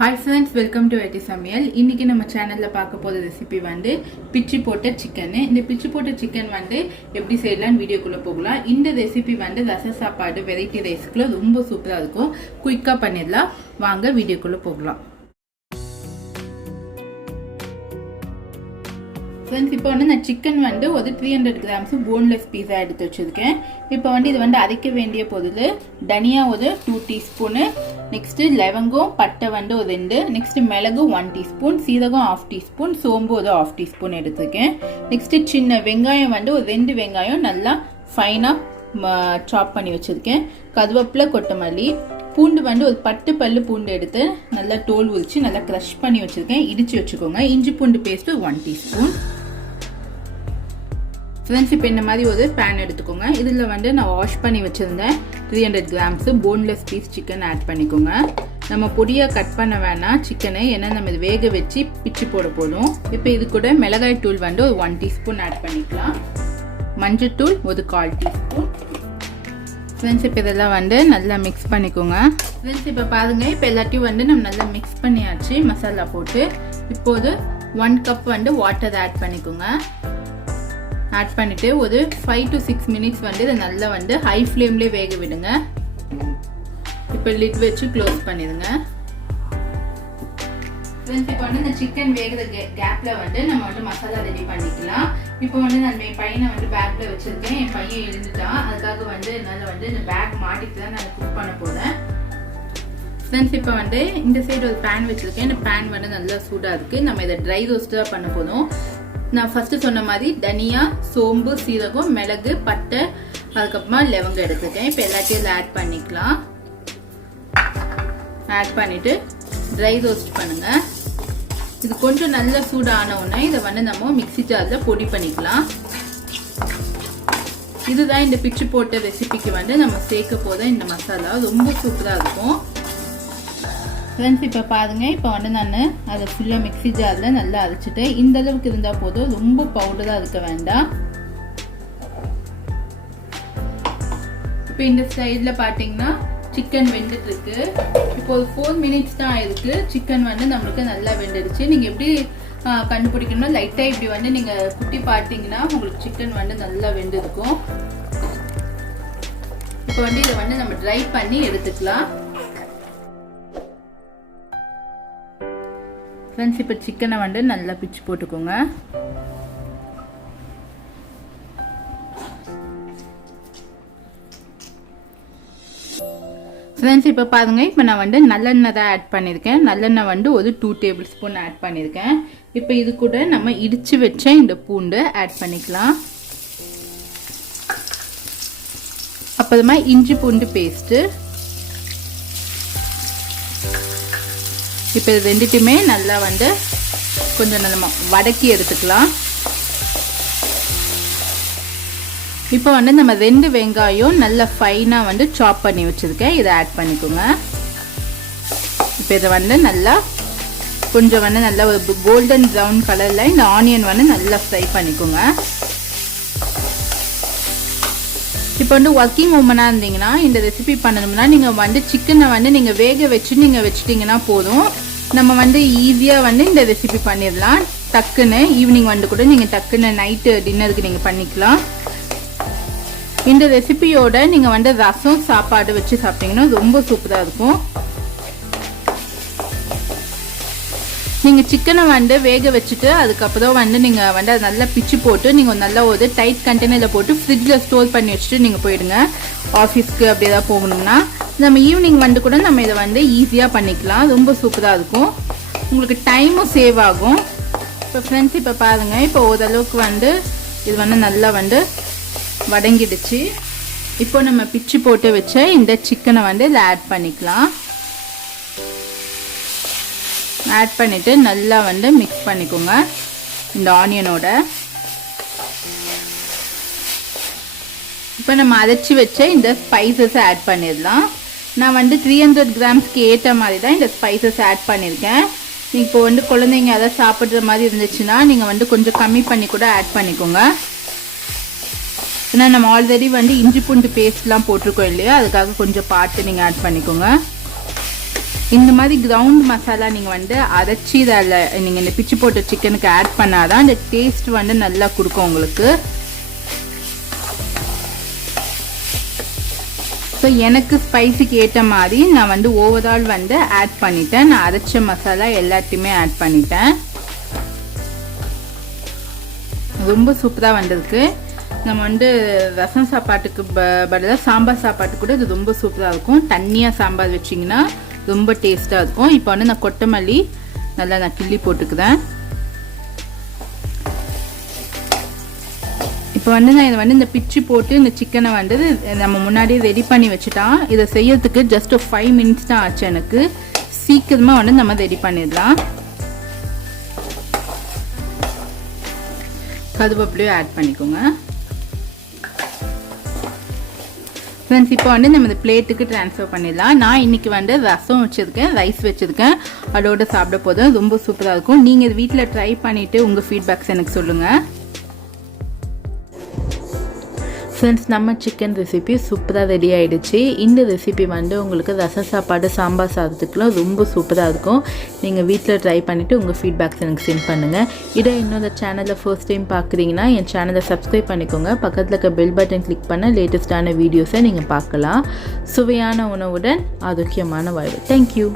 Hi friends, welcome to Idicha Samayal. இன்னைக்கு நம்ம சேனல்ல பார்க்க போற ரெசிபி வந்து பிச்சி போட்ட சிக்கன். இந்த பிச்சி போட்ட சிக்கன் வந்து எப்படி செய்யலாம் வீடியோக்குள்ள போகலாம். இந்த ரெசிபி வந்து ரச சாப்பாடு வெரைட்டி ரைஸ்க்குள்ள ரொம்ப சூப்பரா இருக்கும். குயிக்கா பண்ணிடலாம். வாங்க வீடியோக்குள்ள போகலாம். ஃப்ரெண்ட்ஸ், இப்போ வந்து நான் சிக்கன் வந்து ஒரு 300 கிராம்ஸ் போன்லெஸ் பீஸா எடுத்து வச்சிருக்கேன். இப்போ வந்து இது வந்து அரைக்க வேண்டிய பொருள் தனியா ஒரு 2 டீஸ்பூனு, நெக்ஸ்ட் லவங்கம் பட்டை வந்து ஒரு 2, நெக்ஸ்ட் மிளகு 1 டீஸ்பூன், சீரகம் 1/2 டீஸ்பூன், சோம்பு ஒரு 1/2 டீஸ்பூன் எடுத்துருக்கேன். நெக்ஸ்ட் சின்ன வெங்காயம் வந்து ஒரு 2 வெங்காயம் நல்லா ஃபைனா சாப் பண்ணி வச்சிருக்கேன். கருவேப்பிலை, கொத்தமல்லி, பூண்டு வந்து ஒரு 10 பல்லு பூண்டு எடுத்து நல்லா தோல் உரிச்சு நல்லா க்ரஷ் பண்ணி வச்சிருக்கேன். இடிச்சு வச்சுக்கோங்க. இஞ்சி பூண்டு பேஸ்ட் 1 டீஸ்பூன். ஃப்ரெண்ட்ஸ், இப்போ இந்த மாதிரி ஒரு பேன் எடுத்துக்கோங்க. இதில் வந்து நான் வாஷ் பண்ணி வச்சுருந்தேன் 300 grams boneless piece chicken add பண்ணிக்கோங்க. நம்ம பொடியாக கட் பண்ண வேணாம் சிக்கனை, ஏன்னா நம்ம இது வேக வச்சு பிச்சு போட போதும். இப்போ இது கூட மிளகாய் தூள் வந்து ஒரு 1 டீஸ்பூன் ஆட் பண்ணிக்கலாம். மஞ்சள் தூள் ஒரு 1/4 டீஸ்பூன். ஃப்ரெண்ட்ஸ், இப்போ இதெல்லாம் வந்து நல்லா மிக்ஸ் பண்ணிக்கோங்க. ஃப்ரெண்ட்ஸ், இப்போ பாருங்க, இப்போ எல்லாத்தையும் வந்து நம்ம நல்லா மிக்ஸ் பண்ணியாச்சு மசாலா போட்டு. இப்போது 1 கப் வந்து வாட்டர் ஆட் பண்ணிக்கோங்க. ஆட் பண்ணிட்டு ஒரு 5 to 6 மினிட்ஸ் வந்து இதை நல்லா வந்து ஹை ஃப்ளேம்லேயே வேக விடுங்க. இப்போ லிட் வச்சு க்ளோஸ் பண்ணிடுங்க. ஃப்ரெண்ட்ஸ், இப்போ வந்து இந்த சிக்கன் வேகிற கேப்ல வந்து நம்ம வந்து மசாலா ரெடி பண்ணிக்கலாம். இப்போ வந்து நான் என் பையனை வந்து பேக்ல வச்சிருக்கேன். என் பையன் எழுந்துட்டான். அதுக்காக வந்து என்னால் வந்து இந்த பேக் மாட்டிட்டு தான் நான் குக் பண்ண போறேன். ஃப்ரெண்ட்ஸ், இப்போ வந்து இந்த சைடு ஒரு பேன் வச்சிருக்கேன். இந்த பேன் வந்து நல்லா சூடாக இருக்கு. நம்ம இதை ட்ரை ரோஸ்ட் தான் பண்ண போதும். நான் ஃபர்ஸ்ட் சொன்ன மாதிரி தனியா, சோம்பு, சீரகம், மிளகு, பட்டை, அதுக்கப்புறமா லவங்கம் எடுத்துக்கேன். இப்போ எல்லாத்தையும் ஆட் பண்ணிக்கலாம். ஆட் பண்ணிட்டு ட்ரை ரோஸ்ட் பண்ணுங்க. இது கொஞ்சம் நல்லா சூடான உடனே இதை வந்து நம்ம மிக்ஸி ஜார்ல பொடி பண்ணிக்கலாம். இதுதான் இந்த பிச்சு போட்ட ரெசிபிக்கு வந்து நம்ம சேர்க்க போத இந்த மசாலா ரொம்ப சூப்பரா இருக்கும். ஃப்ரெண்ட்ஸ், இப்போ பாருங்க, இப்போ வந்து நான் அதை ஃபுல்லாக மிக்ஸி ஜாரில் நல்லா அரைச்சிட்டு இந்த அளவுக்கு இருந்தால் போதும், ரொம்ப பவுடராக இருக்க வேண்டாம். இப்போ இந்த சைடில் பார்த்தீங்கன்னா சிக்கன் வெந்துட்டு இருக்கு. இப்போ ஒரு 4 மினிட்ஸ் தான் ஆயிருக்கு. சிக்கன் வந்து நம்மளுக்கு நல்லா வெந்துடுச்சு. நீங்கள் எப்படி கண்டுபிடிக்கணும்னா லைட்டாக இப்படி வந்து நீங்கள் குட்டி பார்த்தீங்கன்னா உங்களுக்கு சிக்கன் வந்து நல்லா வெந்திருக்கும். இப்போ வந்து இதை வந்து நம்ம ட்ரை பண்ணி எடுத்துக்கலாம். ஃப்ரெண்ட்ஸ், இப்போ சிக்கனை வந்து நல்லா பிச்சு போட்டுக்கோங்க. ஃப்ரெண்ட்ஸ், இப்போ பாருங்க, இப்போ நான் வந்து நல்லெண்ணெய் தான் ஆட் பண்ணியிருக்கேன். நல்லெண்ணெய் வந்து ஒரு 2 டேபிள் ஸ்பூன் ஆட் பண்ணியிருக்கேன். இப்போ இது கூட நம்ம இடிச்சு வச்ச இந்த பூண்டு ஆட் பண்ணிக்கலாம். அப்புறமா இஞ்சி பூண்டு பேஸ்ட்டு. இப்போ இது ரெண்டுத்தையுமே நல்லா வந்து கொஞ்சம் நம்ம வதக்கி எடுத்துக்கலாம். இப்போ வந்து நம்ம 2 வெங்காயம் நல்லா ஃபைனாக வந்து சாப் பண்ணி வச்சுருக்கேன். இதை ஆட் பண்ணிக்கோங்க. இப்போ இதை வந்து நல்லா கொஞ்சம் வந்து நல்லா ஒரு கோல்டன் ப்ரௌன் கலரில் இந்த ஆனியன் வந்து நல்லா ஃப்ரை பண்ணிக்கோங்க. இப்போ வந்து ஒர்க்கிங் உமனாக இருந்தீங்கன்னா இந்த ரெசிபி பண்ணணும்னா நீங்கள் வந்து சிக்கனை வந்து நீங்கள் வேக வச்சு நீங்கள் வச்சுட்டிங்கன்னா போதும். நம்ம வந்து ஈஸியாக வந்து இந்த ரெசிபி பண்ணிடலாம். டக்குன்னு ஈவினிங் வந்து கூட நீங்கள் டக்குன்னு நைட்டு டின்னருக்கு நீங்கள் பண்ணிக்கலாம். இந்த ரெசிபியோட நீங்கள் வந்து ரசம் சாப்பாடு வச்சு சாப்பிட்டீங்கன்னா ரொம்ப சூப்பராக இருக்கும். நீங்கள் சிக்கனை வந்து வேக வச்சுட்டு அதுக்கப்புறம் வந்து நீங்கள் வந்து அதை நல்லா பிச்சு போட்டு நீங்கள் நல்லா ஒரு டைட் கண்டெய்னரில் போட்டு ஃப்ரிட்ஜில் ஸ்டோர் பண்ணி வச்சுட்டு நீங்கள் போயிடுங்க. ஆஃபீஸ்க்கு அப்படி ஏதாவது போகணும்னா நம்ம ஈவினிங் வந்து கூட நம்ம இதை வந்து ஈஸியாக பண்ணிக்கலாம். ரொம்ப சூப்பராக இருக்கும். உங்களுக்கு டைமும் சேவ் ஆகும். இப்போ ஃப்ரெண்ட்ஸ், இப்போ பாருங்கள், இப்போ ஓரளவுக்கு வந்து இது வந்து நல்லா வந்து வதங்கிடுச்சு. இப்போ நம்ம பிச்சு போட்டு வச்ச இந்த சிக்கனை வந்து இதில் ஆட் பண்ணிக்கலாம். ஆட் பண்ணிட்டு நல்லா வந்து மிக்ஸ் பண்ணிக்கோங்க இந்த ஆனியனோட. இப்போ நம்ம அரைச்சி வச்ச இந்த ஸ்பைசஸ் ஆட் பண்ணிடலாம். நான் வந்து 300 கிராம்ஸ்க்கு ஏற்ற மாதிரி தான் இந்த ஸ்பைசஸ் ஆட் பண்ணியிருக்கேன். இப்போ வந்து குழந்தைங்க அதை சாப்பிட்ற மாதிரி இருந்துச்சுன்னா நீங்கள் வந்து கொஞ்சம் கம்மி பண்ணி கூட ஆட் பண்ணிக்கோங்க. ஏன்னா நம்ம ஆல்ரெடி வந்து இஞ்சி பூண்டு பேஸ்ட்லாம் போட்டிருக்கோம் இல்லையா, அதுக்காக கொஞ்சம் பார்த்து நீங்கள் ஆட் பண்ணிக்கோங்க. இந்த மாதிரி கிரவுண்ட் மசாலா நீங்கள் வந்து அரைச்சி இதில் நீங்கள் இந்த பிச்சு போட்ட சிக்கனுக்கு ஆட் பண்ணாதான் அந்த டேஸ்ட் வந்து நல்லா கொடுக்கும் உங்களுக்கு. ஸோ எனக்கு ஸ்பைஸுக்கு ஏற்ற மாதிரி நான் வந்து ஓவரால் வந்து ஆட் பண்ணிட்டேன். நான் அரைச்ச மசாலா எல்லாத்தையுமே ஆட் பண்ணிட்டேன். ரொம்ப சூப்பராக வந்திருக்கு. நம்ம வந்து ரசம் சாப்பாட்டுக்கு பதிலாக சாம்பார் சாப்பாட்டுக்கு கூட இது ரொம்ப சூப்பராக இருக்கும். தண்ணியாக சாம்பார் வச்சிங்கன்னா ரொம்ப டேஸ்ட்டாக இருக்கும். இப்போ வந்து நான் கொத்தமல்லி நல்லா நான் கிள்ளி போட்டுக்கிறேன். இப்போ வந்து நான் இதை வந்து இந்த பிச்சு போட்டு இந்த சிக்கனை வந்து நம்ம முன்னாடியே ரெடி பண்ணி வச்சுட்டான். இதை செய்யறதுக்கு ஜஸ்ட் 5 மினிட்ஸ் தான் ஆச்சு எனக்கு. சீக்கிரமாக வந்து நம்ம ரெடி பண்ணிடலாம். கருவேப்பிலையும் ஆட் பண்ணிக்கோங்க ஃப்ரெண்ட்ஸ். இப்போ வந்து நம்ம இந்த பிளேட்டுக்கு ட்ரான்ஸ்ஃபர் பண்ணிடலாம். நான் இன்னைக்கு வந்து ரசம் வச்சுருக்கேன், ரைஸ் வச்சுருக்கேன், அதோட சாப்பிட போதும். ரொம்ப சூப்பராக இருக்கும். நீங்கள் இது வீட்டில் ட்ரை பண்ணிவிட்டு உங்கள் ஃபீட்பேக்ஸ் எனக்கு சொல்லுங்கள் ஃப்ரெண்ட்ஸ். நம்ம சிக்கன் ரெசிபி சூப்பராக ரெடி ஆகிடுச்சு. இந்த ரெசிபி வந்து உங்களுக்கு ரசம் சாப்பாடு சாம்பார் சாதத்துக்குலாம் ரொம்ப சூப்பராக இருக்கும். நீங்கள் வீட்டில் ட்ரை பண்ணிவிட்டு உங்கள் ஃபீட்பேக்ஸ் எனக்கு சென்ட் பண்ணுங்கள். இதை இன்னொரு சேனலில் ஃபர்ஸ்ட் டைம் பார்க்குறீங்கன்னா என் சேனலை சப்ஸ்கிரைப் பண்ணிக்கோங்க. பக்கத்தில் இருக்க பெல் பட்டன் கிளிக் பண்ண லேட்டஸ்ட்டான வீடியோஸை நீங்கள் பார்க்கலாம். சுவையான உணவுடன் ஆரோக்கியமான வாழ்வு. தேங்க்யூ.